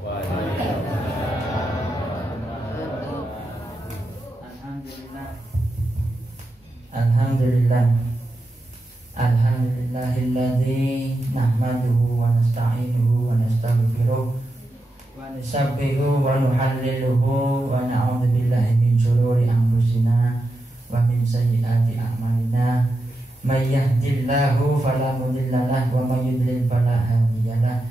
Alhamdulillah. Alhamdulillahilladzi nahmaduhu wa nasta'inuhu wa nastaghfiruh wa nusabbihu wa nuhalliluhu wa na'udzu billahi min shururi anfusina wa min sayyiati a'malina. May yahdihillahu fala mudilla lahu wa may yudlil fala hadiya lahu.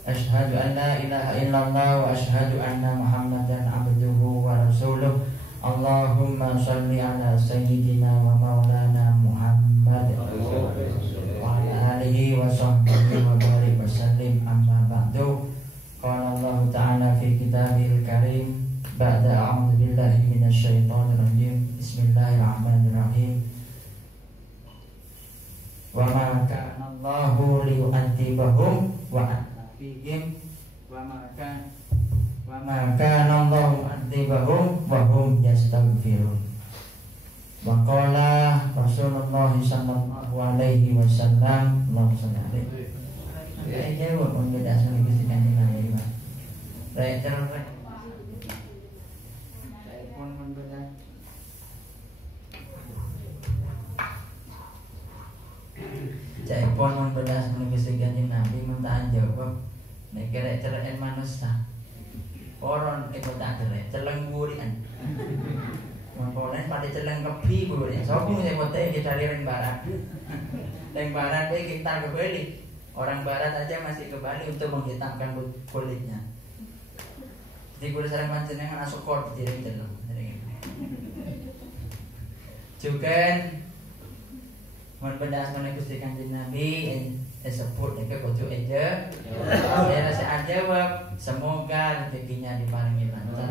Asyhadu an la ilaha illallah wa asyhadu anna Muhammadan abduhu wa rasuluh. Allahumma shalli ala sayyidina wa maulana Muhammad wa ala alihi wa sahbihi wa barik wa sallim, amma ba'du. Qala Allah ta'ala fi kitabil karim ba'da a'udzu billahi minasy syaithanir rajim. Bismillahirrahmanirrahim. Wa ma kana Allahu liyu'adzibahum wa anta fihim wa ma kana Allahu mu'adzibahum wa hum yastaghfirun. Wa qala Rasulullah sallallahu alaihi wasallam, Allahumma shalli alaihi. Kayak jawab pun beda sama kesikan ini Pak. Saya terus. Saya pun beda. Saya pun beda sama kesikan Nabi minta jawab. Nek kira cerek manusia. Orang ikut tak kira, celeng burian. Mengkonen pada celeng kepi burian. Sopung saya botek kita liring barat. Liring barat kita ke Bali. Orang barat aja masih ke Bali untuk menghitamkan kulitnya. Jadi kulit sarang panjenengan masuk kor diring celeng. Juga mun pendas menawi Gusti Kanjeng Nabi sebut dekat bojo aja. Saya rasa jawab, semoga rezekinya diparingi lancar.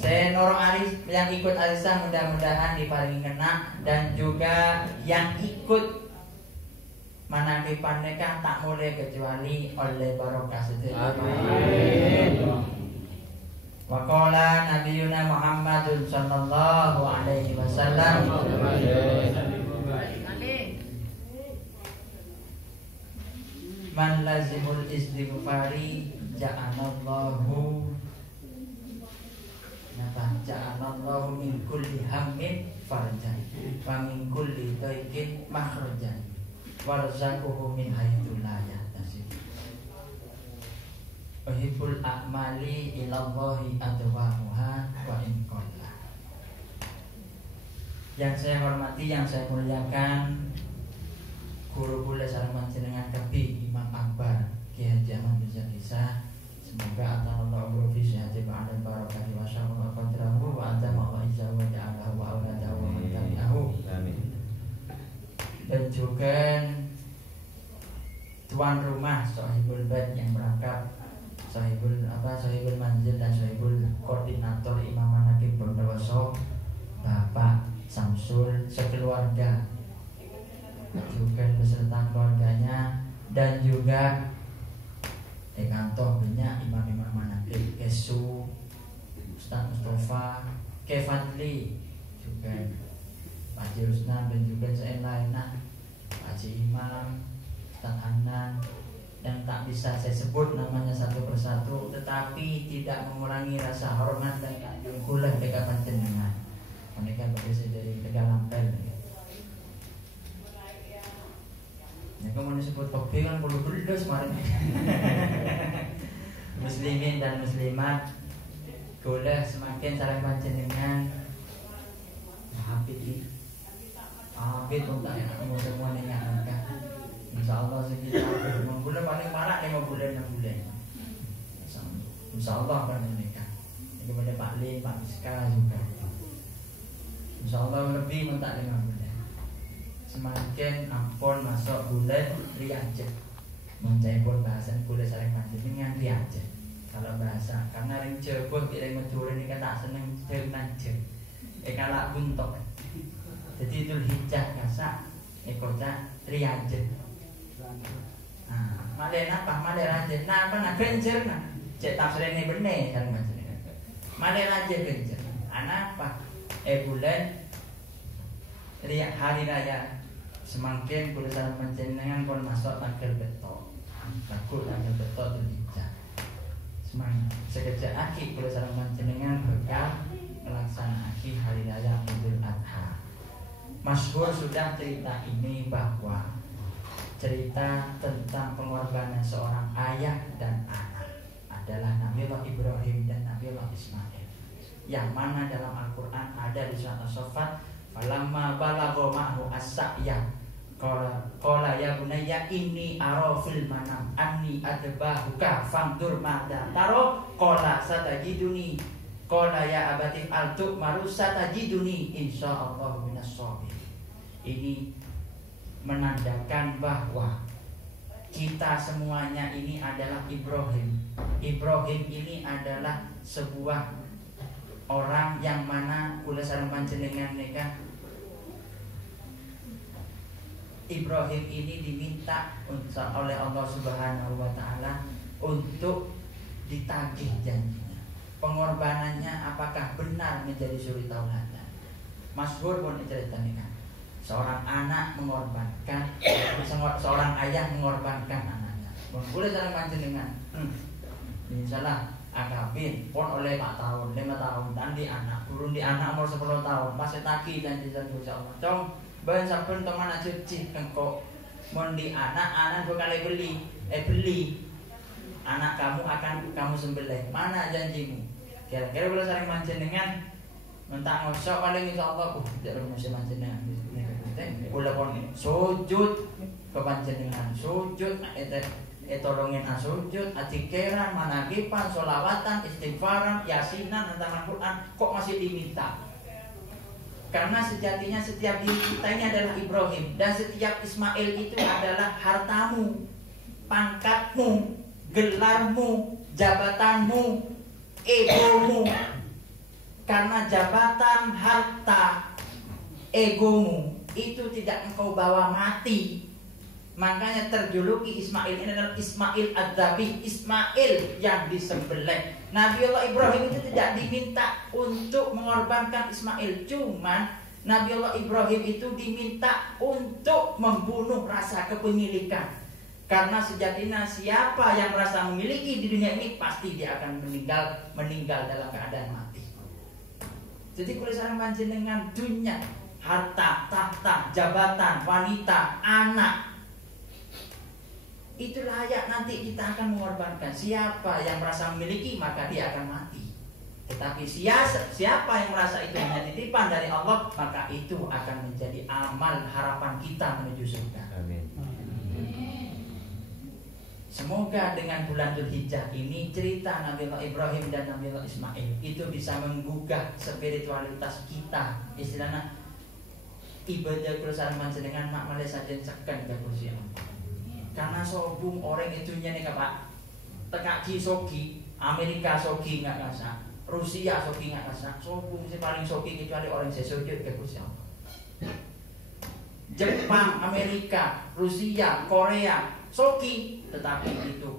Saya Noro Aris yang ikut arisan mudah-mudahan diparingi kena, dan juga yang ikut manakipan nikah tak boleh kecuali oleh barokah sedekah. Amin. Wa qala nabiyuna Muhammadun sallallahu alaihi wasallam, man lazimul istighfari ja'alallahu min kulli hammin farjan wa min kulli daikin makhrajan warzaquhu min haitsu la yahtasib. Uhibbul a'mali ilallahi adwamuha wa in qalla. Yang saya hormati, yang saya muliakan, guru kula sareng panjenengan kebi Imam Akbar Ki Haji Ahmad Bisa. Semoga Allah umur fi sihhati ba'da barakati wa syarra qadrahu wa atama wa izza wa ja'alahu wa auladahu wa man tabi'ahu. Amin. Dan juga tuan rumah sahibul bait yang merangkap, sahibul manzil dan sahibul koordinator Imam Manakib Bondowoso, Bapak Samsul sekeluarga, juga beserta keluarganya, dan juga kantor banyak imam-imam manakib, Kesu, Ustaz Mustafa, Kefadli, juga Pak Haji Rusnan, dan juga saya lainnya Pak Haji Imam, Ustaz Hanan, yang tak bisa saya sebut namanya satu persatu, tetapi tidak mengurangi rasa hormat dan kagum kula dekat panjenengan. Mereka berasal dari Tegalampel. Ya, kamu disebut kopi kan bulu-bulu kemarin. Muslimin dan muslimat, kula semakin sareng panjenengan hafid untuk kamu semua dengan angka. Insyaallah sekitar 5 bulan, paling marak 5 bulan 6 bulan. Insyaallah akan menikah. Kepada Pak Lim, Pak Miska juga. Insyaallah lebih mentak 5 bulan. Semakin ampun masuk bulan riajet, mencaipun bahasan kuliah sareng panjenengan riajet. Kalau bahasa karena ring jebol tidak mencuri ini kan tak seneng jenajah. Kalak buntok. Jadi itu hijah kasak ekota riajet. Malen apa? Malen rajet. Nah, apa nak genjer nah? Cek tafsirnya bener sareng panjenengan. Malen rajet genjer. Anak apa? Bulan hari raya. Semakin kulisan panjenengan pun masuk tanggal betok. Takut tanggal betok terhijab. sekejap aki kula sareng panjenengan bakal ngelaksanaki hari raya Idul Adha. Masyhur sudah cerita ini bahwa cerita tentang pengorbanan seorang ayah dan anak adalah Nabiullah Ibrahim dan Nabiullah Ismail, yang mana dalam Al-Quran ada di surat As-Saffat, falamma balagha ma'hu as-sa'ya qala ya bunayya inni ara fil manam anni adbahuka fandur madza taro qala satajiduni qala ya abati altu maru satajiduni insyaallah minas shabirin. Ini menandakan bahwa kita semuanya ini adalah Ibrahim. Ibrahim ini adalah sebuah orang yang mana kula sareng panjenengan nikah. Ibrahim ini diminta oleh Allah Subhanahu wa taala untuk ditagih janjinya. Pengorbanannya apakah benar menjadi suri tauladan? Masyhur pun diceritakan. Seorang anak mengorbankan, seorang ayah mengorbankan anaknya. Boleh sareng panjenengan. Misalnya akabin pun oleh 5 tahun nanti anak turun di anak umur 10 tahun masih taki dan janji Allah. Cong ben saben teman aja cicih engko mon di anak berkali beli anak kamu akan kamu sembelih. Mana janjimu? Kira-kira boleh sareng panjenengan mentak ngosok paling insyaallah jarum masih panjenengan. Kula pun sujud ke panjenengan, sujud tolongin sujud, adzkiran, manakipan, sholawatan, istighfaran, yasinan, tentang Al-Quran, kok masih diminta? Karena sejatinya setiap diri kita ini adalah Ibrahim, dan setiap Ismail itu adalah hartamu, pangkatmu, gelarmu, jabatanmu, egomu. Karena jabatan, harta, egomu itu tidak engkau bawa mati. Makanya terjuluki Ismail ini adalah Ismail Ad-Dzabih, Ismail yang disembelih. Nabiullah Ibrahim itu tidak diminta untuk mengorbankan Ismail, cuman Nabiullah Ibrahim itu diminta untuk membunuh rasa kepemilikan. Karena sejatinya siapa yang merasa memiliki di dunia ini pasti dia akan meninggal dalam keadaan mati. Jadi kalau sareng panjenengan dunia, harta, tahta, jabatan, wanita, anak, itu layak nanti kita akan mengorbankan. Siapa yang merasa memiliki maka dia akan mati. Tetapi siapa yang merasa itu hanya titipan dari Allah, maka itu akan menjadi amal harapan kita menuju surga. Amin. Semoga dengan bulan Dzulhijjah ini cerita Nabiullah Ibrahim dan Nabiullah Ismail itu bisa menggugah spiritualitas kita. Istilahnya ibadah kula sareng panjenengan mak malih sajen ceken ka Gusti Allah. Karena sobung orang itu nih Pak, tekaki sogi, Amerika sogi nggak kasar, Rusia sogi nggak kasar, sobung sih paling sogi kecuali orang sesujud ke Gusti Allah. Jepang, Amerika, Rusia, Korea sogi, tetapi itu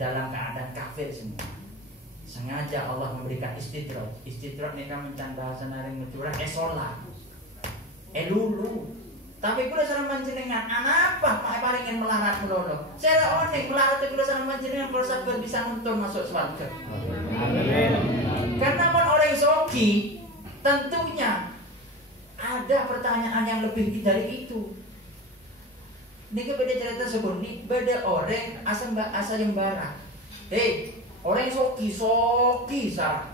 dalam keadaan kafir semua. Sengaja Allah memberikan istidroj. Istidroj nih kan mencan bahasa naring mencurah esola, lulu. Tapi kula sareng panjenengan anapa mak paringin melarat melono. Saya oning melarat kula sareng panjenengan kula sabar bisa nuntun masuk surga. Amin. Karena mon orang sogi tentunya ada pertanyaan yang lebih dari itu. Niki beda cerita sebelum beda orang asal yang barat. Orang sogi salah.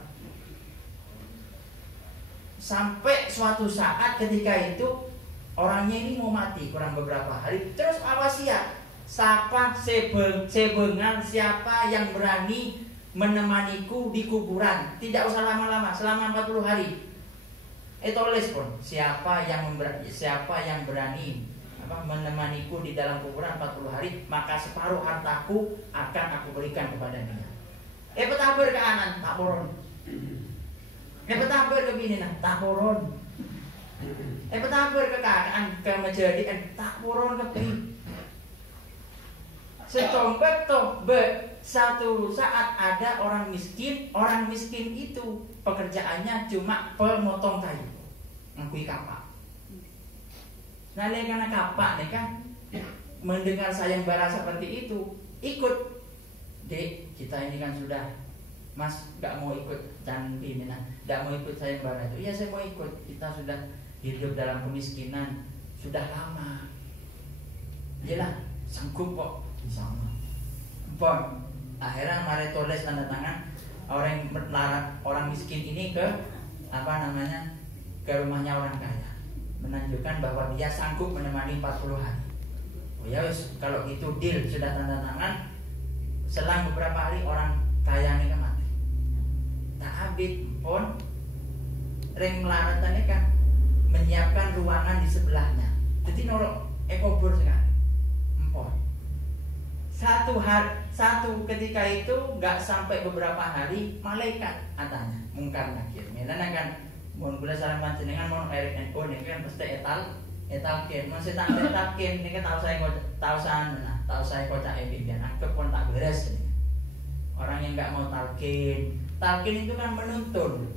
Sampai suatu saat ketika itu orangnya ini mau mati kurang beberapa hari. Terus awas ya, siapa sebengan siapa yang berani menemaniku di kuburan. Tidak usah lama-lama, selama 40 hari. Tulis pun siapa yang berani menemaniku di dalam kuburan 40 hari, maka separuh hartaku akan aku berikan kepada dia. Petaber ke anan, tak boron. Petaber ke bini, tak boron. Petaber ke kakaan ke menjadi tak boron ke bini. Secombet toh satu saat ada orang miskin itu pekerjaannya cuma pemotong kayu, ngakui kapak. Nah, karena kapak nih kan mendengar sayembara seperti itu, ikut. Dek, kita ini kan sudah Mas nggak mau ikut candi ini, nggak mau ikut sayembara itu. Iya saya mau ikut. Kita sudah hidup dalam kemiskinan sudah lama. Iyalah sanggup kok bisa. Bon, akhirnya mari tulis tanda tangan orang miskin ini ke ke rumahnya orang kaya, menunjukkan bahwa dia sanggup menemani 40 hari. Oh ya wis, kalau gitu deal, sudah tanda tangan. Selang beberapa hari orang kaya ini mati. Tak abid pun ring melaratane kan menyiapkan ruangan di sebelahnya. Jadi norok ekobur sekali. Empon. Satu ketika itu nggak sampai beberapa hari malaikat katanya mungkar nakir. Menana kan mun kula salam panjenengan mun Erik NU ini kan pasti etalkin. Mun saya tak etalkin ini kan tahu saya kocak biar anggap pun tak beres ini. Orang yang nggak mau talkin itu kan menuntun.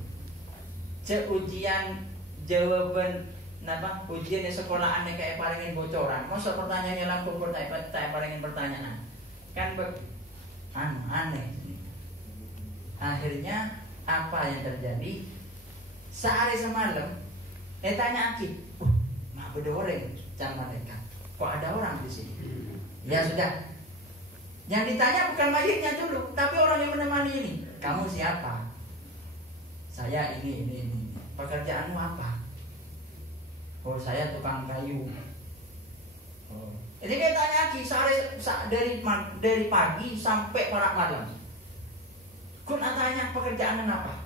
Ujian jawaban ujian di sekolahan kayak palingin bocoran. Masa pertanyaannya langsung tak palingin pertanyaan. Kan aneh. Akhirnya apa yang terjadi? Sehari semalam, tanya Akib, nggak ada orang, jangan mereka. Kok ada orang di sini? Ya sudah. Yang ditanya bukan mayitnya dulu, tapi orang yang menemani ini. Kamu siapa? Saya ini. Pekerjaanmu apa? Oh saya tukang kayu. Oh. Jadi kita tanya lagi dari pagi sampai parak malam. Kun tanya pekerjaan apa?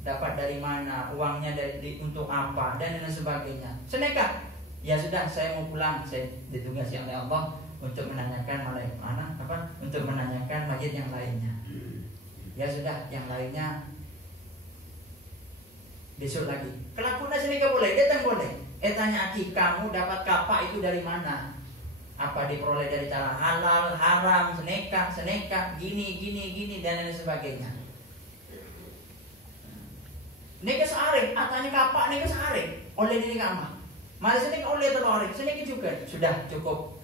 Dapat dari mana? Uangnya untuk apa? Dan lain sebagainya. Seneka. Ya sudah, saya mau pulang. Saya ditugasi oleh Allah untuk menanyakan untuk menanyakan mayit yang lainnya. Ya sudah, yang lainnya besok lagi. Kelakuan seneka boleh, datang boleh. Tanya Aki, kamu dapat kapak itu dari mana? Apa diperoleh dari cara halal, haram, seneka, gini dan lain sebagainya. Neka searing, atanya kapak neka searing oleh diri kamu. Mari seneka oleh telur, seneka juga sudah cukup.